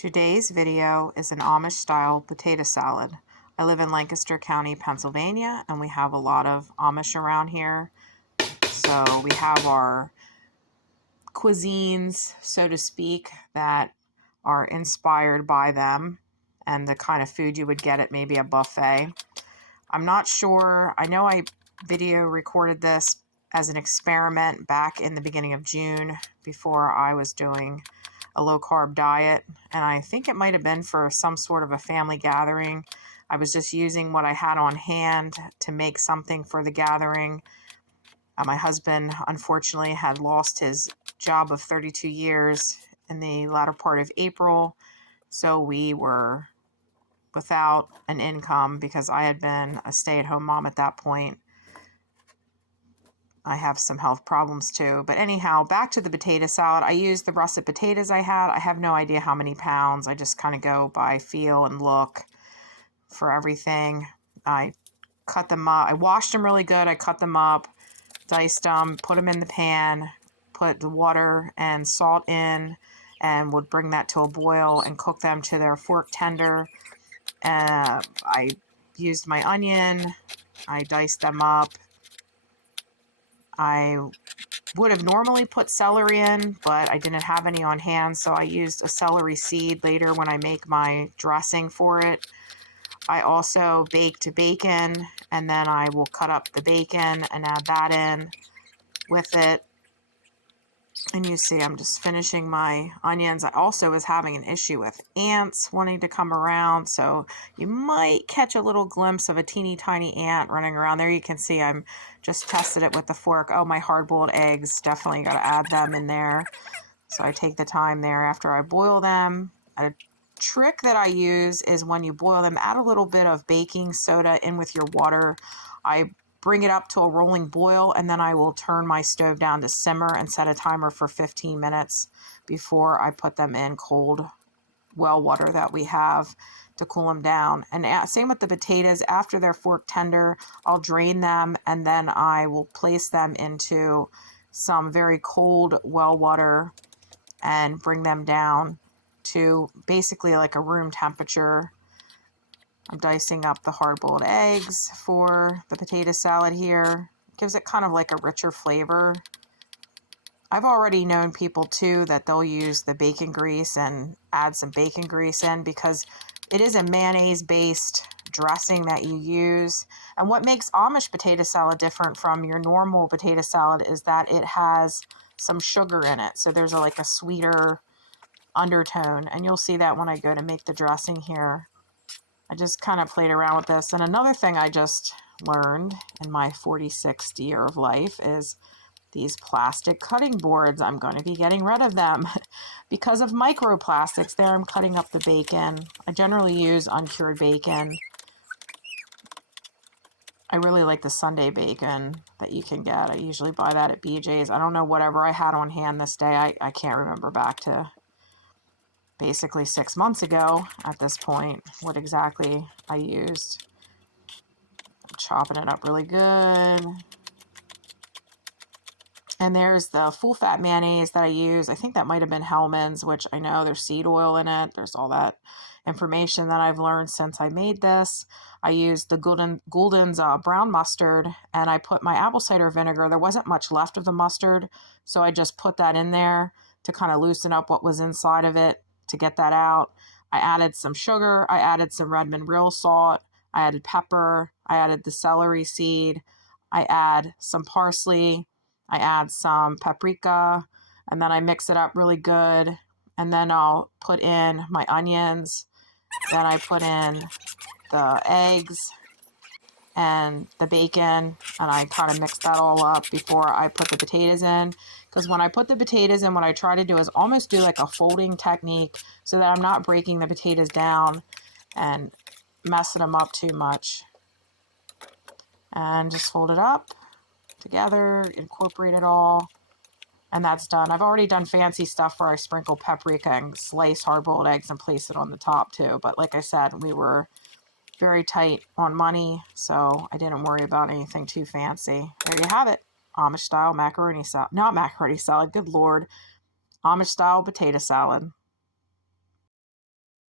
Today's video is an Amish style potato salad. I live in Lancaster County, Pennsylvania, and we have a lot of Amish around here. So we have our cuisines, so to speak, that are inspired by them and the kind of food you would get at maybe a buffet. I'm not sure. I know I video recorded this as an experiment back in the beginning of June before I was doing a low-carb diet, and I think it might have been for some sort of a family gathering. I was just using what I had on hand to make something for the gathering. My husband, unfortunately, had lost his job of 32 years in the latter part of April, so we were without an income because I had been a stay-at-home mom at that point. I have some health problems too. But anyhow, back to the potato salad. I used the russet potatoes I had. I have no idea how many pounds. I just kind of go by feel and look for everything. I cut them up. I washed them really good. I cut them up, diced them, put them in the pan, put the water and salt in, and would bring that to a boil and cook them to their fork tender. I used my onion. I diced them up. I would have normally put celery in, but I didn't have any on hand, so I used a celery seed later when I make my dressing for it. I also baked bacon, and then I will cut up the bacon and add that in with it. And you see I'm just finishing my onions. I also was having an issue with ants wanting to come around, so you might catch a little glimpse of a teeny tiny ant running around. There you can see I'm just tested it with the fork. Oh, my hard-boiled eggs, definitely got to add them in there. So I take the time there after I boil them. A trick that I use is when you boil them, add a little bit of baking soda in with your water. I bring it up to a rolling boil, and then I will turn my stove down to simmer and set a timer for 15 minutes before I put them in cold well water that we have to cool them down. And same with the potatoes. After they're fork tender, I'll drain them, and then I will place them into some very cold well water and bring them down to basically like a room temperature. I'm dicing up the hard-boiled eggs for the potato salad here. Gives it kind of like a richer flavor. I've already known people too that they'll use the bacon grease and add some bacon grease in because it is a mayonnaise-based dressing that you use. And what makes Amish potato salad different from your normal potato salad is that it has some sugar in it. So there's like a sweeter undertone, and you'll see that when I go to make the dressing here. I just kind of played around with this. And another thing I just learned in my 46th year of life is these plastic cutting boards. I'm going to be getting rid of them because of microplastics. There, I'm cutting up the bacon. I generally use uncured bacon. I really like the Sunday bacon that you can get. I usually buy that at BJ's. I don't know, whatever I had on hand this day. I can't remember back to basically 6 months ago at this point what exactly I used. I'm chopping it up really good. And there's the full fat mayonnaise that I use. I think that might have been Hellman's, which I know there's seed oil in it. There's all that information that I've learned since I made this. I used the Gulden's brown mustard, and I put my apple cider vinegar. There wasn't much left of the mustard, so I just put that in there to kind of loosen up what was inside of it to get that out. I added some sugar. I added some Redmond real salt. I added pepper. I added the celery seed. I add some parsley. I add some paprika, and then I mix it up really good. And then I'll put in my onions. Then I put in the eggs and the bacon, and I kind of mix that all up before I put the potatoes in. Because when I put the potatoes in, what I try to do is almost do like a folding technique so that I'm not breaking the potatoes down and messing them up too much. And just fold it up together, incorporate it all, and that's done. I've already done fancy stuff where I sprinkle paprika and slice hard-boiled eggs and place it on the top too. But like I said, we were very tight on money, so I didn't worry about anything too fancy. There you have it. Amish style macaroni salad. Not macaroni salad, good Lord. Amish style potato salad.